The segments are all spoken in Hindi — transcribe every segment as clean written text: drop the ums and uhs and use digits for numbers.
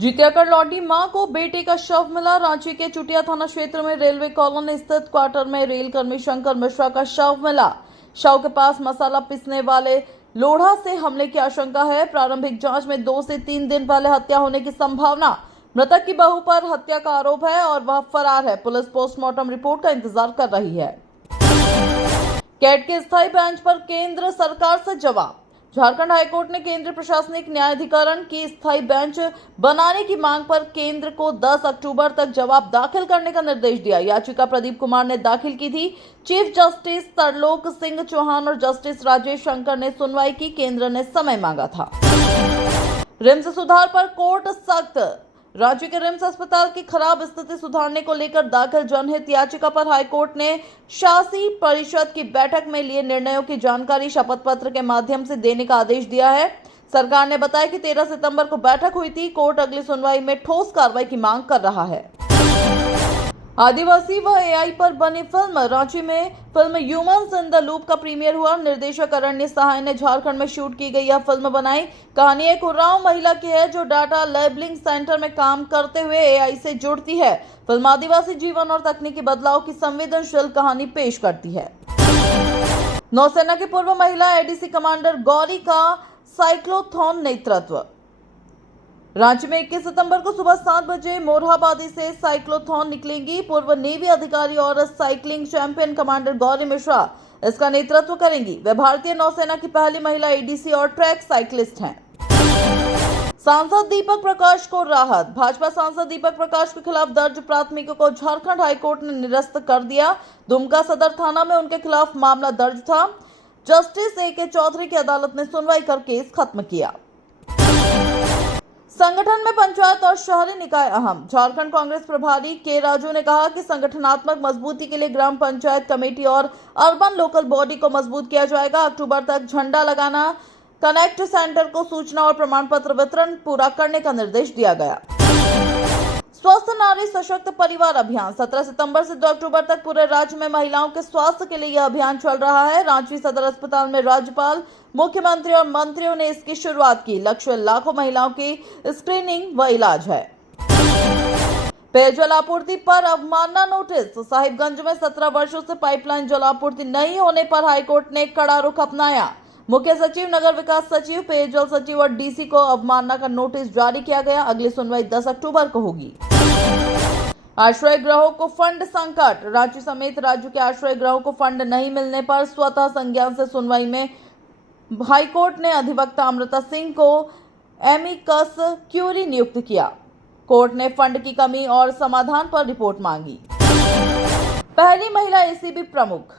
जीके कर लौटी मां को बेटे का शव मिला। रांची के चुटिया थाना क्षेत्र में रेलवे कॉलोनी स्थित क्वार्टर में रेल कर्मी शंकर मिश्रा का शव मिला। शव के पास मसाला पीसने वाले लोढ़ा से हमले की आशंका है। प्रारंभिक जांच में 2 से 3 दिन पहले हत्या होने की संभावना। मृतक की बहू पर हत्या का आरोप है और वह फरार है। पुलिस पोस्टमार्टम रिपोर्ट का इंतजार कर रही है। कैट के स्थायी बेंच पर केंद्र सरकार से जवाब। झारखंड हाईकोर्ट ने केंद्रीय प्रशासनिक न्यायाधिकरण की स्थायी बेंच बनाने की मांग पर केंद्र को 10 अक्टूबर तक जवाब दाखिल करने का निर्देश दिया। याचिका प्रदीप कुमार ने दाखिल की थी। चीफ जस्टिस तरलोक सिंह चौहान और जस्टिस राजेश शंकर ने सुनवाई की। केंद्र ने समय मांगा था। रिम्स सुधार पर कोर्ट सख्त। रांची के रिम्स अस्पताल की खराब स्थिति सुधारने को लेकर दाखिल जनहित याचिका पर हाईकोर्ट ने शासी परिषद की बैठक में लिए निर्णयों की जानकारी शपथ पत्र के माध्यम से देने का आदेश दिया है। सरकार ने बताया कि 13 सितंबर को बैठक हुई थी। कोर्ट अगली सुनवाई में ठोस कार्रवाई की मांग कर रहा है। आदिवासी व एआई पर बनी फिल्म। रांची में film humans in the loop का प्रीमियर हुआ। निर्देशक अरण्य सहाय ने झारखंड में शूट की गई यह फिल्म बनाई। कहानी एक उरांव महिला की है जो डाटा लेबलिंग सेंटर में काम करते हुए एआई से जुड़ती है। फिल्म आदिवासी जीवन और तकनीकी बदलाव की संवेदनशील कहानी पेश करती है। नौसेना की पूर्व महिला एडीसी कमांडर गौरी का साइक्लोथॉन नेतृत्व। रांची में 21 सितंबर को सुबह 7 बजे मोरहाबादी से साइक्लोथॉन निकलेंगी। पूर्व नेवी अधिकारी और cycling champion commander Gauri Mishra इसका नेतृत्व करेंगी। वे भारतीय नौसेना की पहली महिला एडीसी और ट्रैक साइकिलिस्ट हैं। सांसद दीपक प्रकाश को राहत। भाजपा सांसद दीपक प्रकाश के खिलाफ दर्ज प्राथमिकी को झारखंड हाईकोर्ट ने निरस्त कर दिया। दुमका सदर थाना में उनके खिलाफ मामला दर्ज था। Justice A K. चौधरी की अदालत ने सुनवाई कर केस खत्म किया। संगठन में पंचायत और शहरी निकाय अहम। झारखंड कांग्रेस प्रभारी के राजू ने कहा कि संगठनात्मक मजबूती के लिए ग्राम पंचायत कमेटी और अर्बन लोकल बॉडी को मजबूत किया जाएगा। अक्टूबर तक झंडा लगाना, कनेक्ट सेंटर को सूचना और प्रमाण पत्र वितरण पूरा करने का निर्देश दिया गया। स्वस्थ नारी सशक्त परिवार अभियान। 17 सितंबर से 2 अक्टूबर तक पूरे राज्य में महिलाओं के स्वास्थ्य के लिए यह अभियान चल रहा है। रांची सदर अस्पताल में राज्यपाल, मुख्यमंत्री और मंत्रियों ने इसकी शुरुआत की। लक्ष्य लाखों महिलाओं की स्क्रीनिंग व इलाज है। पेयजल आपूर्ति पर अवमानना नोटिस। साहिबगंज में 17 वर्षों से पाइपलाइन जल आपूर्ति नहीं होने पर हाईकोर्ट ने कड़ा रुख अपनाया। मुख्य सचिव, नगर विकास सचिव, पेयजल सचिव और डीसी को अवमानना का नोटिस जारी किया गया। अगली सुनवाई 10 अक्टूबर को होगी। आश्रय गृहों को फंड संकट। रांची समेत राज्य के आश्रय गृहों को फंड नहीं मिलने पर स्वतः संज्ञान से सुनवाई में हाईकोर्ट ने अधिवक्ता अमृता सिंह को एमिकस क्यूरी नियुक्त किया। कोर्ट ने फंड की कमी और समाधान पर रिपोर्ट मांगी। पहली महिला एसीबी प्रमुख।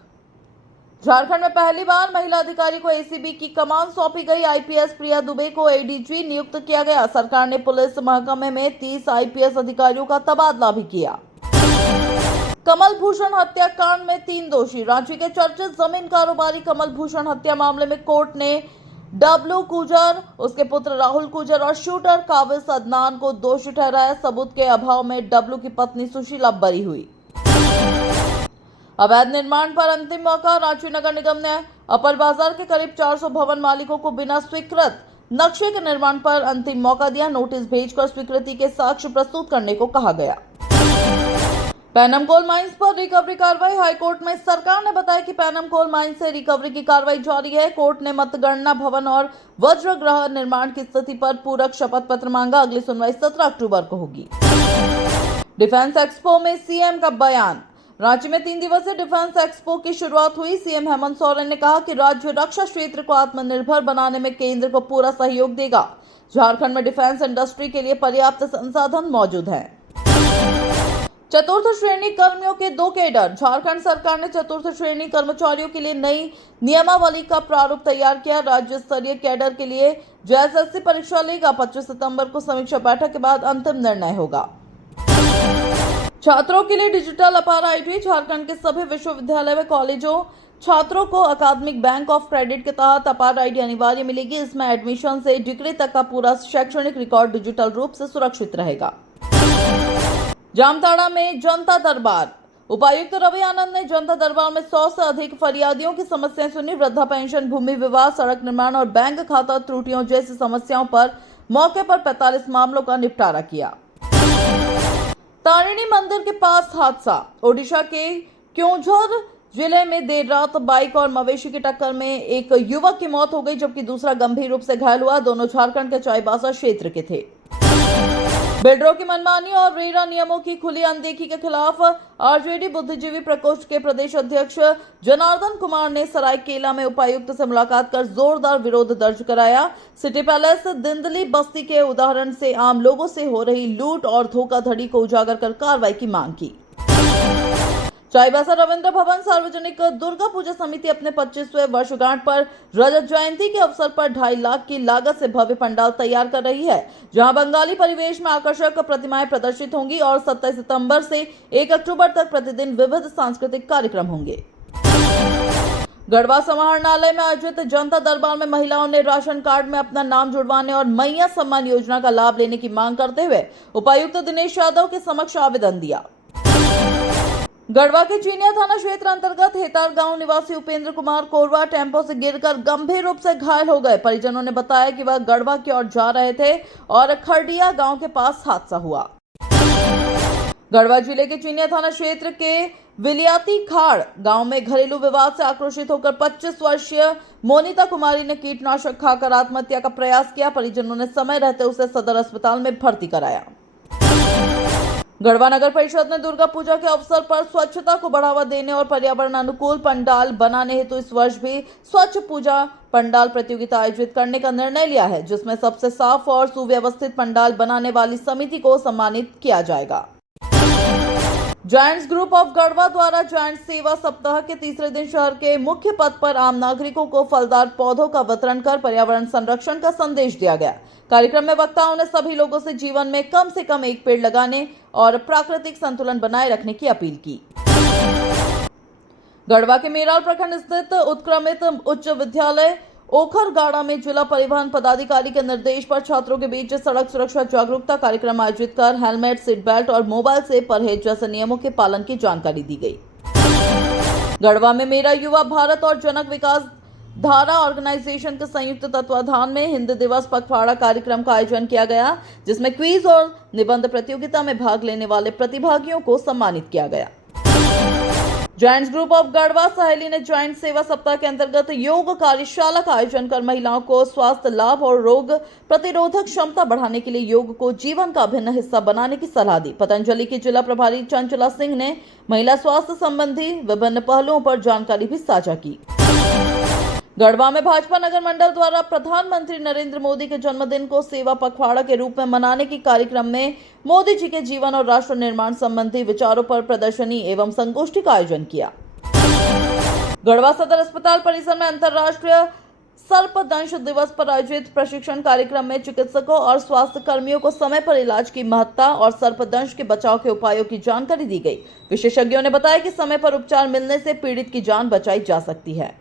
झारखंड में पहली बार महिला अधिकारी को एसीबी की कमान सौंपी गई। आईपीएस प्रिया दुबे को एडीजी नियुक्त किया गया। सरकार ने पुलिस महकमे में 30 आईपीएस अधिकारियों का तबादला भी किया। कमल भूषण हत्याकांड में 3 दोषी। रांची के चर्चित जमीन कारोबारी कमल भूषण हत्या मामले में कोर्ट ने डब्लू गुजर, उसके पुत्र राहुल गुजर और शूटर काबिज अदनान को दोषी ठहराया। सबूत के अभाव में डब्लू की पत्नी सुशीला बरी हुई। अवैध निर्माण पर अंतिम मौका। रांची नगर निगम ने अपर बाजार के करीब 400 भवन मालिकों को बिना स्वीकृत नक्शे के निर्माण पर अंतिम मौका दिया। नोटिस भेजकर स्वीकृति के साक्ष्य प्रस्तुत करने को कहा गया। पैनम कोल माइंस पर रिकवरी कार्रवाई। हाईकोर्ट में सरकार ने बताया कि पैनम कोल माइंस से रिकवरी की कार्रवाई जारी है। कोर्ट ने मतगणना भवन और वज्र गृह निर्माण की स्थिति पर पूरक शपथ पत्र मांगा। अगली सुनवाई 17 अक्टूबर को होगी। डिफेंस एक्सपो में सीएम का बयान। रांची में 3 दिवसीय डिफेंस एक्सपो की शुरुआत हुई। सीएम हेमंत सोरेन ने कहा कि राज्य रक्षा क्षेत्र को आत्मनिर्भर बनाने में केंद्र को पूरा सहयोग देगा। झारखंड में डिफेंस इंडस्ट्री के लिए पर्याप्त संसाधन मौजूद हैं। चतुर्थ श्रेणी कर्मियों के 2 कैडर। झारखंड सरकार ने चतुर्थ श्रेणी कर्मचारियों के लिए नई नियमावली का प्रारूप तैयार किया। राज्य स्तरीय कैडर के लिए जेएसएससी परीक्षा लेगा। 25 सितंबर को समीक्षा बैठक के बाद अंतिम निर्णय होगा। छात्रों के लिए डिजिटल अपार आईडी। झारखंड के सभी विश्वविद्यालय व कॉलेजों छात्रों को अकादमिक बैंक ऑफ क्रेडिट के तहत अपार आईडी अनिवार्य मिलेगी। इसमें एडमिशन से डिग्री तक का पूरा शैक्षणिक रिकॉर्ड डिजिटल रूप से सुरक्षित रहेगा। जामताड़ा में जनता दरबार। उपायुक्त रवि आनंद ने जनता दरबार में 100 से अधिक फरियादियों की समस्याएं सुनी। वृद्धा पेंशन, भूमि विवाद, सड़क निर्माण और बैंक खाता त्रुटियों जैसी समस्याओं पर मौके पर 45 मामलों का निपटारा किया। तारिणी मंदिर के पास हादसा। ओडिशा के क्योंझर जिले में देर रात बाइक और मवेशी की टक्कर में एक युवक की मौत हो गई, जबकि दूसरा गंभीर रूप से घायल हुआ। दोनों झारखंड के चाईबासा क्षेत्र के थे। बिल्डरों की मनमानी और रेरा नियमों की खुली अनदेखी के खिलाफ आरजेडी बुद्धिजीवी प्रकोष्ठ के प्रदेश अध्यक्ष जनार्दन कुमार ने सरायकेला में उपायुक्त से मुलाकात कर जोरदार विरोध दर्ज कराया। सिटी पैलेस दिंदली बस्ती के उदाहरण से आम लोगों से हो रही लूट और धोखाधड़ी को उजागर कर कार्रवाई की मांग की। चाईबासा रविंद्र भवन सार्वजनिक दुर्गा पूजा समिति अपने 25वें वर्षगांठ पर रजत जयंती के अवसर पर 2.5 लाख की लागत से भव्य पंडाल तैयार कर रही है, जहां बंगाली परिवेश में आकर्षक प्रतिमाएं प्रदर्शित होंगी और 27 सितंबर से 1 अक्टूबर तक प्रतिदिन विविध सांस्कृतिक कार्यक्रम होंगे। गढ़वा समाहरणालय में आयोजित जनता दरबार में महिलाओं ने राशन कार्ड में अपना नाम जुड़वाने और मैया सम्मान योजना का लाभ लेने की मांग करते हुए उपायुक्त दिनेश यादव के समक्ष आवेदन दिया। गढ़वा के चीनिया थाना क्षेत्र अंतर्गत हेतार गांव निवासी उपेंद्र कुमार कोरवा टेम्पो से गिरकर गंभीर रूप से घायल हो गए। परिजनों ने बताया कि वह गढ़वा की ओर जा रहे थे और खरडिया गांव के पास हादसा हुआ। गढ़वा जिले के चीनिया थाना क्षेत्र के विलियाती खाड़ गांव में घरेलू विवाद से आक्रोशित होकर 25 वर्षीय मोनिता कुमारी ने कीटनाशक खाकर आत्महत्या का प्रयास किया। परिजनों ने समय रहते उसे सदर अस्पताल में भर्ती कराया। गढ़वा नगर परिषद ने दुर्गा पूजा के अवसर पर स्वच्छता को बढ़ावा देने और पर्यावरण अनुकूल पंडाल बनाने हेतु इस वर्ष भी स्वच्छ पूजा पंडाल प्रतियोगिता आयोजित करने का निर्णय लिया है, जिसमें सबसे साफ और सुव्यवस्थित पंडाल बनाने वाली समिति को सम्मानित किया जाएगा। जायंट्स ग्रुप ऑफ गढ़वा द्वारा जायंट्स सेवा सप्ताह के तीसरे दिन शहर के मुख्य पथ पर आम नागरिकों को फलदार पौधों का वितरण कर पर्यावरण संरक्षण का संदेश दिया गया। कार्यक्रम में वक्ताओं ने सभी लोगों से जीवन में कम से कम एक पेड़ लगाने और प्राकृतिक संतुलन बनाए रखने की अपील की। गढ़वा के मेराल प्रखंड स्थित उत्क्रमित उच्च विद्यालय ओखरगाड़ा में जिला परिवहन पदाधिकारी के निर्देश पर छात्रों के बीच सड़क सुरक्षा जागरूकता कार्यक्रम आयोजित कर हेलमेट, सीट बेल्ट और मोबाइल से परहेज जैसे नियमों के पालन की जानकारी दी गई। गढ़वा में मेरा युवा भारत और जनक विकास धारा ऑर्गेनाइजेशन के संयुक्त तत्वाधान में हिंदी दिवस पखवाड़ा कार्यक्रम का आयोजन किया गया, जिसमें क्विज और निबंध प्रतियोगिता में भाग लेने वाले प्रतिभागियों को सम्मानित किया गया। जायंट्स ग्रुप ऑफ गढ़वा सहेली ने जायंट सेवा सप्ताह के अंतर्गत योग कार्यशाला का आयोजन कर महिलाओं को स्वास्थ्य लाभ और रोग प्रतिरोधक क्षमता बढ़ाने के लिए योग को जीवन का अभिन्न हिस्सा बनाने की सलाह दी। पतंजलि की जिला प्रभारी चंचला सिंह ने महिला स्वास्थ्य संबंधी विभिन्न पहलुओं पर जानकारी भी साझा की। गढ़वा में भाजपा नगर मंडल द्वारा प्रधानमंत्री नरेंद्र मोदी के जन्मदिन को सेवा पखवाड़ा के रूप में मनाने के कार्यक्रम में मोदी जी के जीवन और राष्ट्र निर्माण संबंधी विचारों पर प्रदर्शनी एवं संगोष्ठी का आयोजन किया। गढ़वा सदर अस्पताल परिसर में अंतर्राष्ट्रीय सर्पदंश दिवस पर आयोजित प्रशिक्षण कार्यक्रम में चिकित्सकों और स्वास्थ्य कर्मियों को समय पर इलाज की महत्ता और सर्पदंश के बचाव के उपायों की जानकारी दी गई। विशेषज्ञों ने बताया कि समय पर उपचार मिलने से पीड़ित की जान बचाई जा सकती है।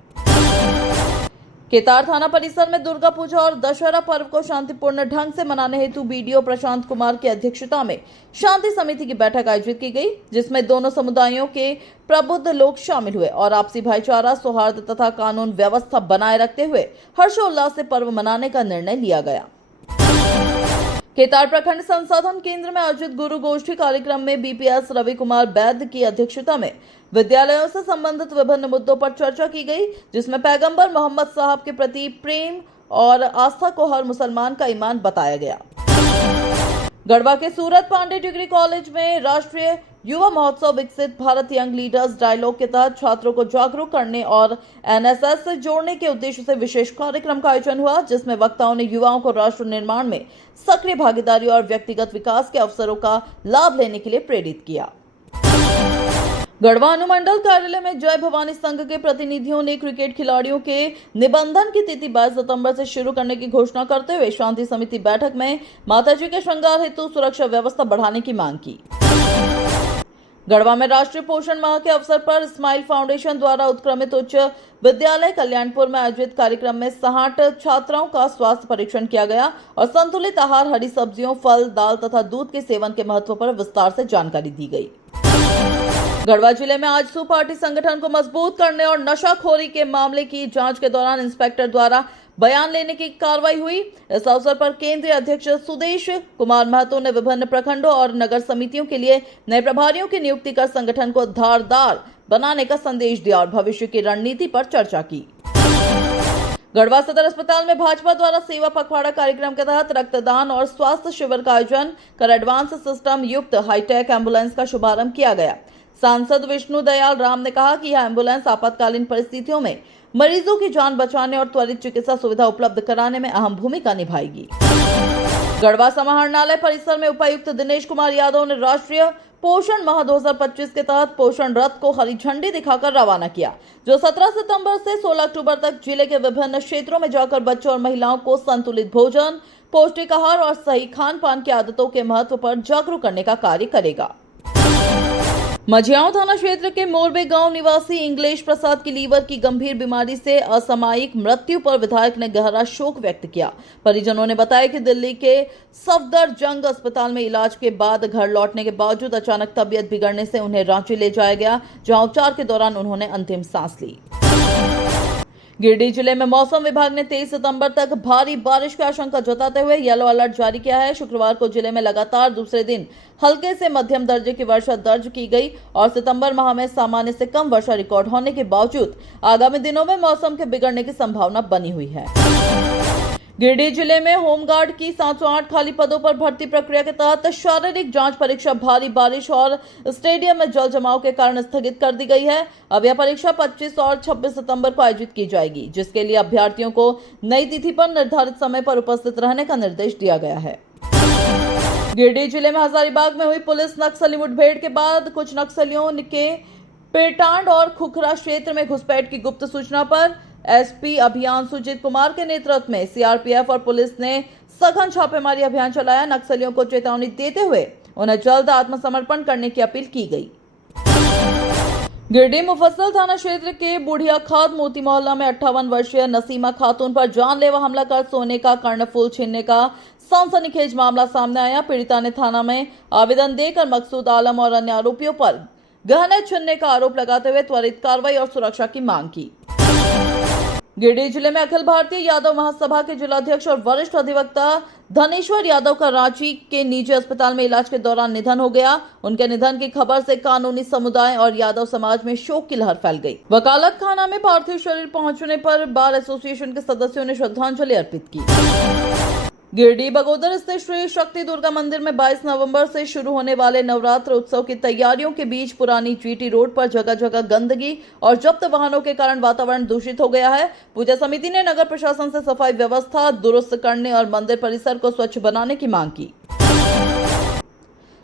केतार थाना परिसर में दुर्गा पूजा और दशहरा पर्व को शांतिपूर्ण ढंग से मनाने हेतु बीडीओ प्रशांत कुमार की अध्यक्षता में शांति समिति की बैठक आयोजित की गई, जिसमें दोनों समुदायों के प्रबुद्ध लोग शामिल हुए और आपसी भाईचारा, सौहार्द तथा कानून व्यवस्था बनाए रखते हुए हर्षोल्लास से पर्व मनाने का निर्णय लिया गया। केतार प्रखंड संसाधन केंद्र में आयोजित गुरु गोष्ठी कार्यक्रम में बीपीएस रवि कुमार वैद्य की अध्यक्षता में विद्यालयों से संबंधित विभिन्न मुद्दों पर चर्चा की गई, जिसमें पैगंबर मोहम्मद साहब के प्रति प्रेम और आस्था को हर मुसलमान का ईमान बताया गया। गढ़वा के सूरत पांडे डिग्री कॉलेज में राष्ट्रीय युवा महोत्सव विकसित भारत यंग लीडर्स डायलॉग के तहत छात्रों को जागरूक करने और एनएसएस से जोड़ने के उद्देश्य से विशेष कार्यक्रम का आयोजन हुआ, जिसमें वक्ताओं ने युवाओं को राष्ट्र निर्माण में सक्रिय भागीदारी और व्यक्तिगत विकास के अवसरों का लाभ लेने के लिए प्रेरित किया। गढ़वा अनुमंडल कार्यालय में जय भवानी संघ के प्रतिनिधियों ने क्रिकेट खिलाड़ियों के निबंधन की तिथि 22 सितंबर से शुरू करने की घोषणा करते हुए शांति समिति बैठक में माताजी के श्रृंगार हेतु सुरक्षा व्यवस्था बढ़ाने की मांग की। गढ़वा में राष्ट्रीय पोषण माह के अवसर पर स्माइल फाउंडेशन द्वारा उत्क्रमित उच्च विद्यालय कल्याणपुर में आयोजित कार्यक्रम में 60 छात्राओं का स्वास्थ्य परीक्षण किया गया और संतुलित आहार, हरी सब्जियों, फल, दाल तथा दूध के सेवन के महत्व पर विस्तार से जानकारी दी गई। गढ़वा जिले में आज सू पार्टी संगठन को मजबूत करने और नशाखोरी के मामले की जांच के दौरान इंस्पेक्टर द्वारा बयान लेने की कार्रवाई हुई। इस अवसर पर केंद्रीय अध्यक्ष सुदेश कुमार महतो ने विभिन्न प्रखंडों और नगर समितियों के लिए नए प्रभारियों की नियुक्ति कर संगठन को धारदार बनाने का संदेश दिया और भविष्य की रणनीति पर चर्चा की। गढ़वा सदर अस्पताल में भाजपा द्वारा सेवा पखवाड़ा कार्यक्रम के तहत रक्तदान और स्वास्थ्य शिविर का आयोजन कर एडवांस सिस्टम युक्त हाईटेक एम्बुलेंस का शुभारंभ किया गया। सांसद विष्णु दयाल राम ने कहा कि यह एम्बुलेंस आपातकालीन परिस्थितियों में मरीजों की जान बचाने और त्वरित चिकित्सा सुविधा उपलब्ध कराने में अहम भूमिका निभाएगी। गढ़वा समाहरणालय परिसर में उपायुक्त दिनेश कुमार यादव ने राष्ट्रीय पोषण माह 2025 के तहत पोषण रथ को हरी झंडी दिखाकर रवाना किया, जो 17 सितंबर से 16 अक्टूबर तक जिले के विभिन्न क्षेत्रों में जाकर बच्चों और महिलाओं को संतुलित भोजन, पौष्टिक आहार और सही खान पान की आदतों के महत्व पर जागरूक करने का कार्य करेगा। मझियाओं थाना क्षेत्र के मोरबे गांव निवासी इंग्लेश प्रसाद की लीवर की गंभीर बीमारी से असामयिक मृत्यु पर विधायक ने गहरा शोक व्यक्त किया। परिजनों ने बताया कि दिल्ली के सफदरजंग अस्पताल में इलाज के बाद घर लौटने के बावजूद अचानक तबीयत बिगड़ने से उन्हें रांची ले जाया गया, जहां उपचार के दौरान उन्होंने अंतिम सांस ली। गिरिडीह जिले में मौसम विभाग ने 23 सितंबर तक भारी बारिश की आशंका जताते हुए येलो अलर्ट जारी किया है। शुक्रवार को जिले में लगातार दूसरे दिन हल्के से मध्यम दर्जे की वर्षा दर्ज की गई और सितंबर माह में सामान्य से कम वर्षा रिकॉर्ड होने के बावजूद आगामी दिनों में मौसम के बिगड़ने की संभावना बनी हुई है। गिरिडीह जिले में होमगार्ड की 708 खाली पदों पर भर्ती प्रक्रिया के तहत शारीरिक जांच परीक्षा भारी बारिश और स्टेडियम में जल जमाव के कारण स्थगित कर दी गई है। अब यह परीक्षा 25 और 26 सितंबर को आयोजित की जाएगी, जिसके लिए अभ्यर्थियों को नई तिथि पर निर्धारित समय पर उपस्थित रहने का निर्देश दिया गया है। गिरिडीह जिले में हजारीबाग में हुई पुलिस नक्सली मुठभेड़ के बाद कुछ नक्सलियों के पेटांड और खुखरा क्षेत्र में घुसपैठ की गुप्त सूचना पर एसपी अभियान सुजीत कुमार के नेतृत्व में सीआरपीएफ और पुलिस ने सघन छापेमारी अभियान चलाया। नक्सलियों को चेतावनी देते हुए उन्हें जल्द आत्मसमर्पण करने की अपील की गई। गिरिडीह मुफस्सल थाना क्षेत्र के बुढ़िया खाद मोती मोहल्ला में 58 वर्षीय नसीमा खातून पर जानलेवा हमला कर सोने का कर्णफूल छीनने का सनसनीखेज मामला सामने आया। पीड़िता ने थाना में आवेदन देकर मकसूद आलम और अन्य आरोपियों पर गहने छीनने का आरोप लगाते हुए त्वरित कार्रवाई और सुरक्षा की मांग की। गिरिडीह जिले में अखिल भारतीय यादव महासभा के जिलाध्यक्ष और वरिष्ठ अधिवक्ता धनेश्वर यादव का रांची के निजी अस्पताल में इलाज के दौरान निधन हो गया। उनके निधन की खबर से कानूनी समुदाय और यादव समाज में शोक की लहर फैल गई। वकालत खाना में पार्थिव शरीर पहुंचने पर बार एसोसिएशन के सदस्यों ने श्रद्धांजलि अर्पित की। गिरिडीह बगोदर स्थित श्री शक्ति दुर्गा मंदिर में 22 नवंबर से शुरू होने वाले नवरात्र उत्सव की तैयारियों के बीच पुरानी जीटी रोड पर जगह जगह गंदगी और जब्त वाहनों के कारण वातावरण दूषित हो गया है। पूजा समिति ने नगर प्रशासन से सफाई व्यवस्था दुरुस्त करने और मंदिर परिसर को स्वच्छ बनाने की मांग की।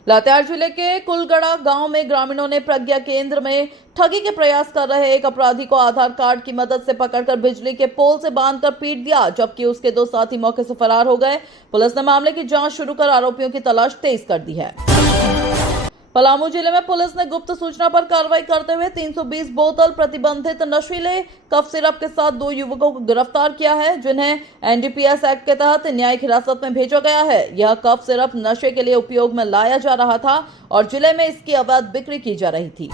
लातेहार जिले के कुलगड़ा गांव में ग्रामीणों ने प्रज्ञा केंद्र में ठगी के प्रयास कर रहे एक अपराधी को आधार कार्ड की मदद से पकड़कर बिजली के पोल से बांधकर पीट दिया, जबकि उसके 2 साथी मौके से फरार हो गए। पुलिस ने मामले की जांच शुरू कर आरोपियों की तलाश तेज कर दी है। पलामू जिले में पुलिस ने गुप्त सूचना पर कार्रवाई करते हुए 320 बोतल प्रतिबंधित नशीले कफ सिरप के साथ 2 युवकों को गिरफ्तार किया है, जिन्हें एनडीपीएस एक्ट के तहत न्यायिक हिरासत में भेजा गया है। यह कफ सिरप नशे के लिए उपयोग में लाया जा रहा था और जिले में इसकी अवैध बिक्री की जा रही थी।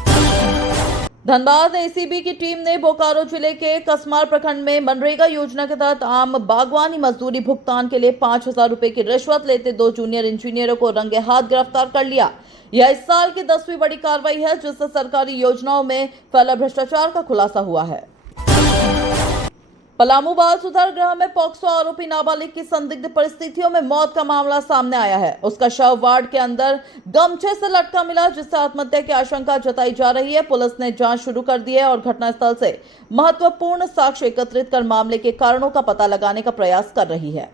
धनबाद एसीबी की टीम ने बोकारो जिले के कसमार प्रखंड में मनरेगा योजना के तहत आम बागवानी मजदूरी भुगतान के लिए 5,000 रुपए की रिश्वत लेते 2 जूनियर इंजीनियरों को रंगे हाथ गिरफ्तार कर लिया। यह इस साल की 10वीं बड़ी कार्रवाई है, जिससे सरकारी योजनाओं में फैला भ्रष्टाचार का खुलासा हुआ है। पलामू बाल सुधार गृह में पॉक्सो आरोपी नाबालिग की संदिग्ध परिस्थितियों में मौत का मामला सामने आया है। उसका शव वार्ड के अंदर गमछे से लटका मिला, जिससे आत्महत्या की आशंका जताई जा रही है। पुलिस ने जांच शुरू कर दी है और घटनास्थल से महत्वपूर्ण साक्ष्य एकत्रित कर मामले के कारणों का पता लगाने का प्रयास कर रही है।